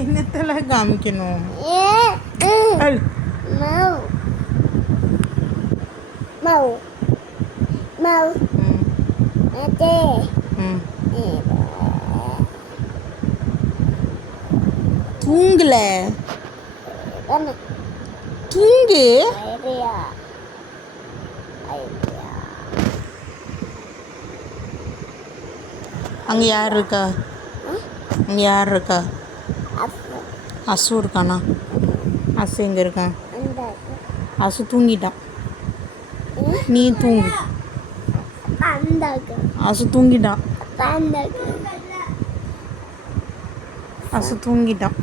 என்னத்தெல்லாம் காமிக்கணும்? அல். தூங்கல, தூங்கு. அங்க யார் இருக்கா? அங்க யார் இருக்கா? அசு இருக்கானா? அசு எங்க இருக்கான்? அசு தூங்கிட்டான். நீ தூங்கு. அசு தூங்கிட்டான். அசு தூங்கிட்டான்.